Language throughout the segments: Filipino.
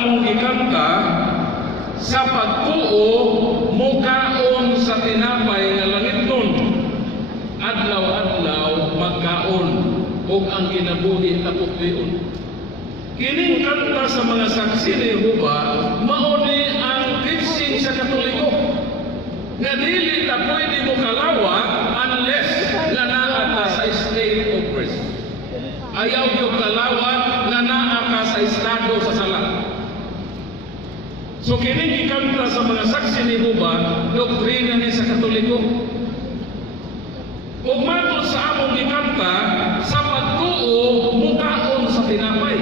among gikanta sa pagtuo mukaon sa tinapay nga langitnon. Adlaw-adlaw magkaon ug ang kinabuhi tapuklion. Kining kanta sa mga saksi ni Jehovah mao ni ang teaching sa Katoliko. Nga dili ta pwede mo kalawat unless nga naa ka sa state of grace. Ayaw yung kalawat nga naa ka sa estado sa sala. So kining gikanta sa mga saksi ni Jehovah, doktrina ni sa Katoliko. Ug matod sa among gikanta sa pagtuo mukaon sa tinapay.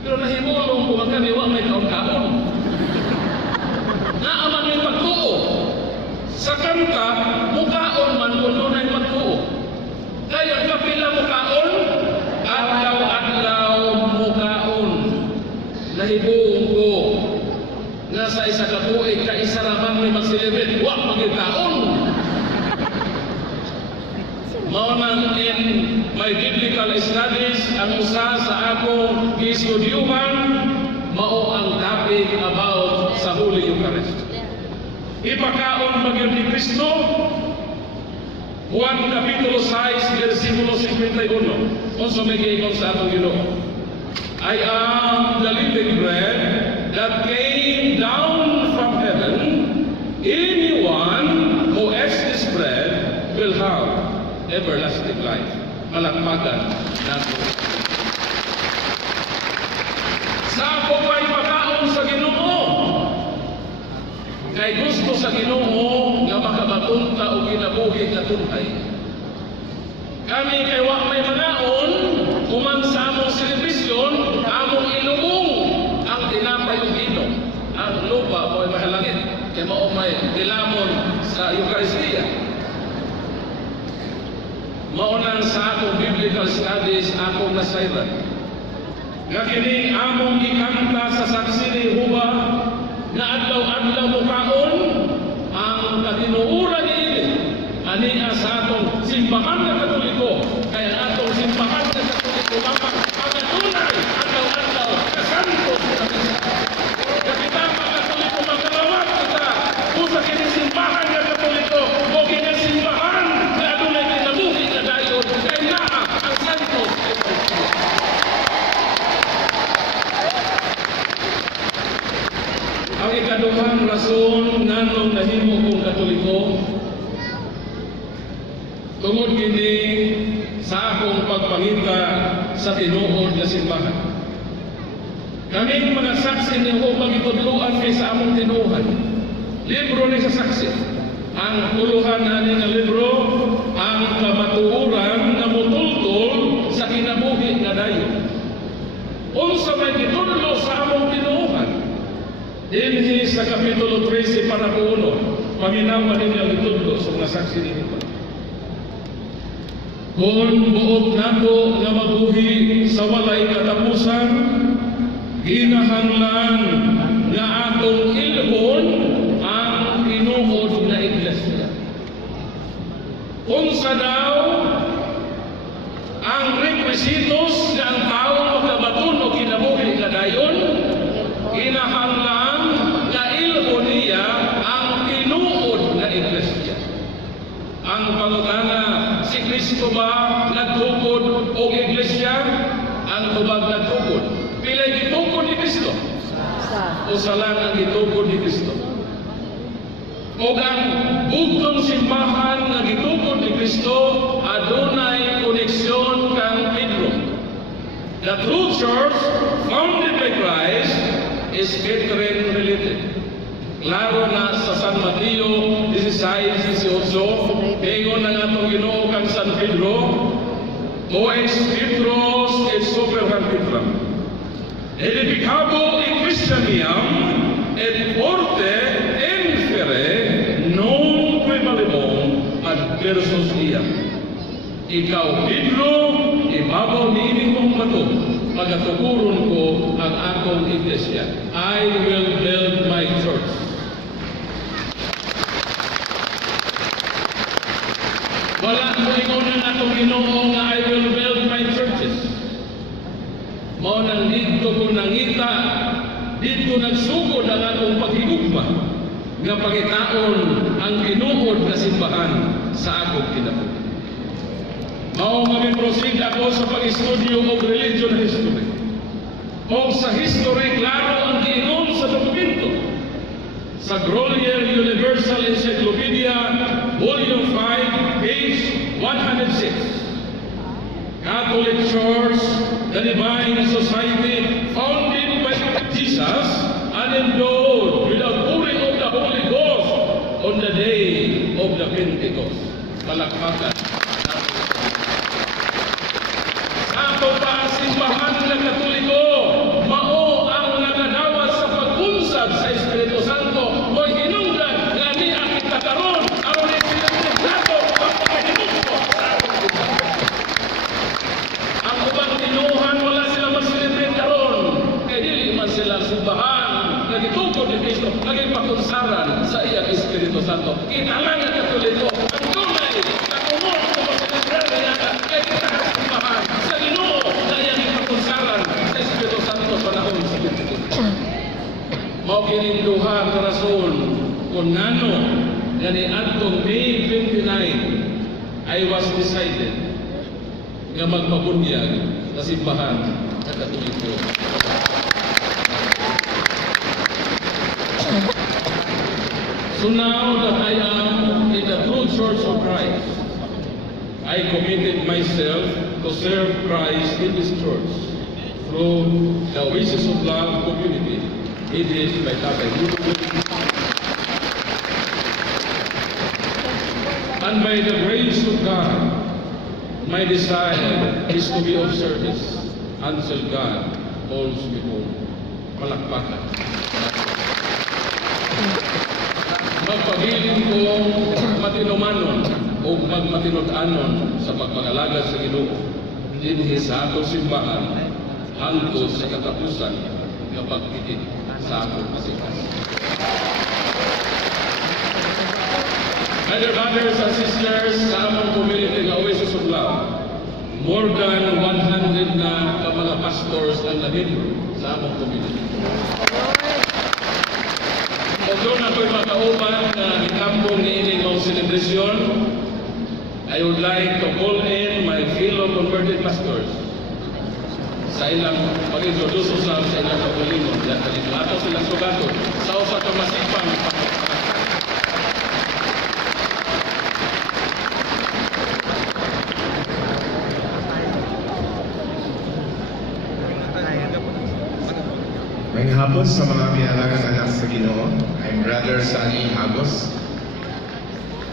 Pero nahimulong ko kami wa may kaon-kaon. Naaman yung pagtuo. Sa kanta, mukaon man kung na yung pagtuo. Ngayon, kapila mukaon, adlaw-adlaw mukaon. Nahibuong ko nga sa isa ka tuig, ka isa ramang may mag-celebrate, wak magigkaon. Maunang in my biblical studies, ang usa sa akong gistudyuhan, mao ang topic about sa Holy Eucharist. Ipakaon magyud ni Kristo, Juan Kapitulo 6, versikulo 51. Unsa may giingon sa atong Ginoo? I am the living bread that came down from heaven. Anyone who eats this bread will have everlasting life. Malakpagan nato. Sa ako ba'y makaon sa Ginoo? Kay gusto sa Ginoo nga makabatunta o kinabuhi na tunay. Kami kay wa may manaon, kuman sa among selebisyon, among ilubong ang tinapay o vino. Ang lupa mo'y mahalangit, kay mao may dilamon sa Eucharistia. Maunang sa akong biblical studies, akong nasayran. Nga kining among gikanta sa saksi ni Jehovah, nga adlaw-adlaw mukaon, ang katinuuran niini, ania sa atong simbahan na Katoliko, kaya atong simbahan na Katoliko, magatunay, adlaw-adlaw, kasanto sa misa. Kapitang mga Katoliko, magkalawat kita, kung sa kining simbahan na Katoliko, o kining simbahan na adunay kinabuhi na dayon, kaya naa ang santo sa Eucharistia. Ang ikaduhang rason nganong nahimo kong Katoliko, tungod kini sa akong pagpangita sa tinuod na simbahan. Kaming mga saksi ni Jehovah gitudloan kay sa among tinuhan. Libro ni sa saksi. Ang puluhan ani nga libro, ang kamatuoran na mutultol sa kinabuhi nga dayon. Unsa may gitudlo sa among tinuhan? Dinhi sa Kapitulo 13 para po 1, paminawa din ang itudlo sa mga saksi ni Jehovah. Kung buot nato nga mabuhi sa walay katapusan, ginahanglan nga atong ilhon ang tinuod na iglesia. Unsa daw ang requisitos nga ang tao makabaton o kinabuhi nga dayon, ginahanglan nga ilhon niya ang tinuod na iglesia. Ang pangutana, si Kristo ba nagtukod o iglesia? Ang tubag nagtukod. Pila'y gitukod ni Kristo? O salang ang gitukod ni Kristo? O ang bugtong simbahan na gitukod ni Kristo, adunay koneksyon kang Pedro. The true church founded by Christ is Catherine related. Klaro na sa San Mateo 16-18, ingon na nga itong Ginoo kang San Pedro, o ex Petros et super Petram. Edificabo in Christianiam et forte infere non prevalebon ad versus iam. Ikaw, Pedro, ibabaw ni ining mong bato, pagatukuron ko ang akong iglesia. I will build my church. Wala ko ingon na atong Ginoo nga I will build my churches. Mao nang dito ko nangita dito nagsugod ang akong paghigugma nga pagitaon ang tinuod na simbahan sa akong kinabuhi. Mao nga proceed ako sa pag-estudyo of religion history. O sa history, klaro ang giingon sa dokumento sa Grolier Universal Encyclopedia, Volume 5, page 106. Catholic Church, the Divine Society, founded by Jesus and endowed with the pouring of the Holy Ghost on the day of the Pentecost. Palakpakan. Sa ato pa ang simbahan ng Katoliko, mao ang nagadawas sa pag-unsad sa Espiritu Santo o hinungdan nga ni ang karon aron ni sinato ang paghinungko sa atong simbahan. Ang ubang tinuhan wala sila mag-celebrate karon kay dili man sila simbahan nga gitukod ni Kristo naging pakunsaran sa iyang Espiritu Santo. Kita lang ang Katoliko ang tunay na kumot sa pag-celebrate niya kay kita ang simbahan sa Ginoo na iyang pakunsaran sa Espiritu Santo sa panahon sa Pentecost. Mao kining duha ka rason kung ngano gani adtong May 29 I was decided nga magpabunyag sa simbahan sa Katoliko. So now that I am in the true Church of Christ, I committed myself to serve Christ in this church through the Oasis of Love community. It is by Tatay Lugo. And by the grace of God, my desire is to be of service until God calls me home. Palakpakan. Magpabiling ko matinumanon o magmatinod-anon sa pagpangalaga sa Ginoo dinhi sa atong simbahan hangtod sa katapusan ng pagtitig sa atong kasikas. My dear brothers and sisters sa among community ng Oasis of Love, more than 100 na ka mga pastors ang nabibro sa among community. Although na ko'y makauban na itambong ni ining mga celebration, I would like to call in my fellow converted pastors sa ilang pag-introduce sa ilang pagkulingon. Ato silang sugato sa usa ka masipang May hapon sa mga pinalagang anak sa Ginoo. I'm Brother Sunny Hagos.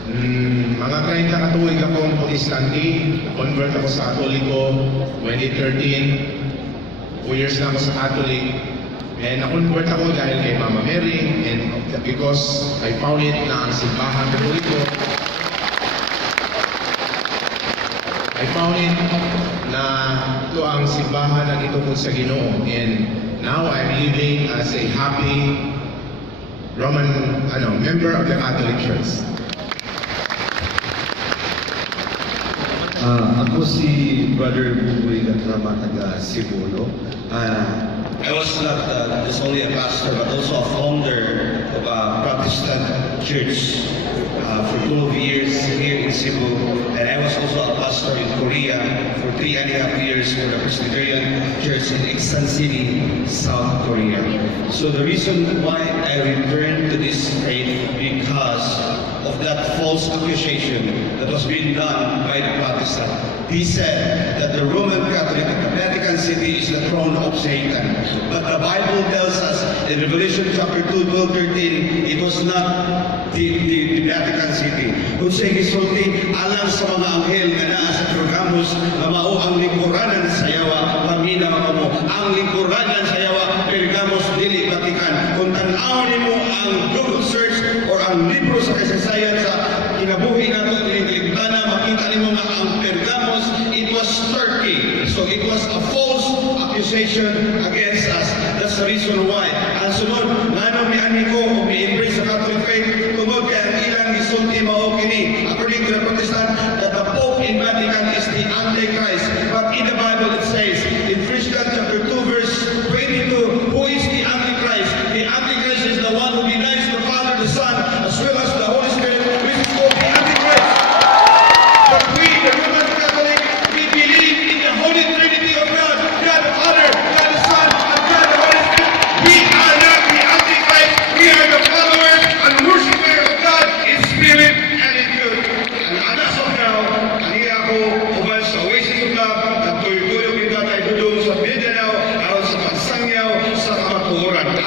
Mga 30 katuig akong protestante. Convert ako sa Katoliko 2013. 2 years na ako sa Catholic. And na-convert ako dahil kay Mama Mary and because I found it na ang simbahan Katoliko. I found it na ito ang simbahan na itungkol sa Ginoo. And now I'm living as a happy Roman member of the Catholic Church. Ako si Brother Buboy Gatrama, taga Cebu. I was not just only a pastor but also a founder of a Protestant church for 12 years here in Cebu, and I was also a pastor in Korea for 3.5 years for the Presbyterian Church in Iksan City, South Korea. So the reason why I returned to this faith because of that false accusation that was being done by the Protestant. He said that the Roman Catholic, the Vatican City, is the throne of Satan. But the Bible tells us in Revelation chapter 2, 12, 13, it was not the Vatican City. Kung sa gisulti, alam sa mga anghel na naa sa Pergamos, na mao ang lingkuranan sa yawa, pamina mo. Ang lingkuranan sa yawa, Pergamos, dili Vatican. Kung tanaw mo ang Google search or ang libro sa kasaysayan sa kinabuhi nato, liligtana, makita nimo nga ang Pergamos, it was Turkey. So it was a false accusation against us. That's the reason why. Ang sunod, nanong ni Aniko, umi-embrace sa Catholic faith, tungod kaya ang ilang isulti mao kini. According to the Protestant, that the Pope in Vatican is the Antichrist. But in the Bible it says, in 1 John chapter 2 verse 22, who is the Antichrist?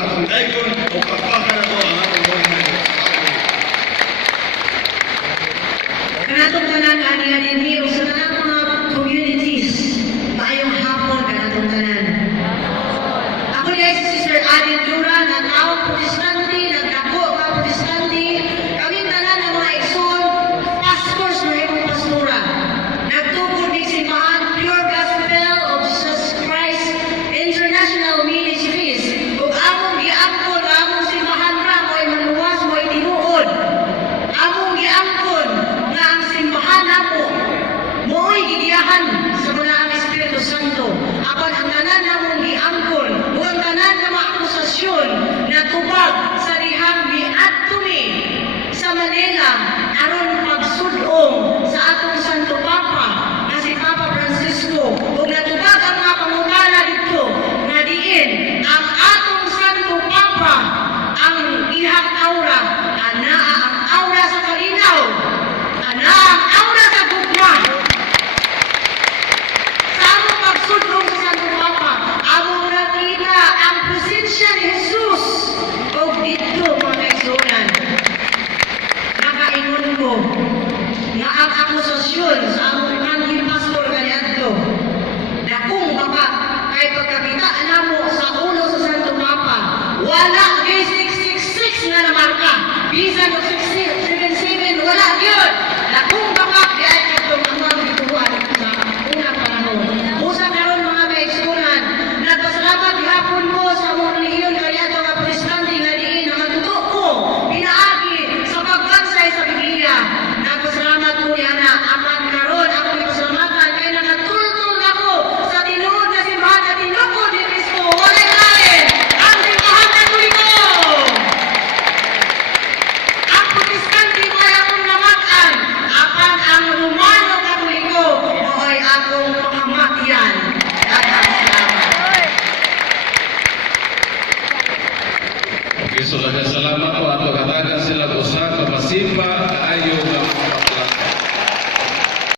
atong dayon o pagpaka na to ang atong mga Kanatong tanan ani-ani niyo sa tanang mga communities. Maayong hapon kanatong tanan. Ako guys si Sister Adin Dura na taong protestante, nagdako ka protestante. Kaming tanan ng mga igsoon, pastors na imong pastora. Nagtukod ni simbahan Pure Gospel of Jesus Christ International Ministries. Ug among giangkon among simbahan ra mo'y maluwas mo'y tinuod. Among giangkon nga ang simbahan namo mo'y gigiyahan sa Bulaang Espiritu Santo. Apan ang tanan namong giangkon ug ang tanan nga mga akusasyon na tubag sa dihang miadtumi sa Manila aron pagsudong sa atong Santo Papa nga si Papa Francisco ug natubag ang mga pangutana dito nga diin ang atong Santo Papa ang ihang aura anaa ang aura sa kalinaw anaa ang aura sa gugma sa among pagsudong sa Santo Papa among nakita ang presensya ni Jesus ug dito mga kaigsuonan nakaingon ko nga ang akusasyon sa among kanhi pastor kaniadto dakong baka kay pagkakita namo sa ulo sa Santo Papa wala gay 666 nga namarka bisan og 677 wala gyud dakong baka diay kadtong among gituan sa unang panahon usa karon mga maigsuonan nagpasalamat gihapon ko sa among relihiyon kaniadto nga protestante nga diin ang matuto ko pinaagi sa pagbansay sa Biblia nagpasalamat ko niya na apan karon ako gipasalamatan kay nagatultol ako sa tinuod nga simbahan nga tinukod ni Kristo walay lain ang simbahan Katoliko ang protestante mo ay akong namat-an apan ang Romano Katoliko mo'y akong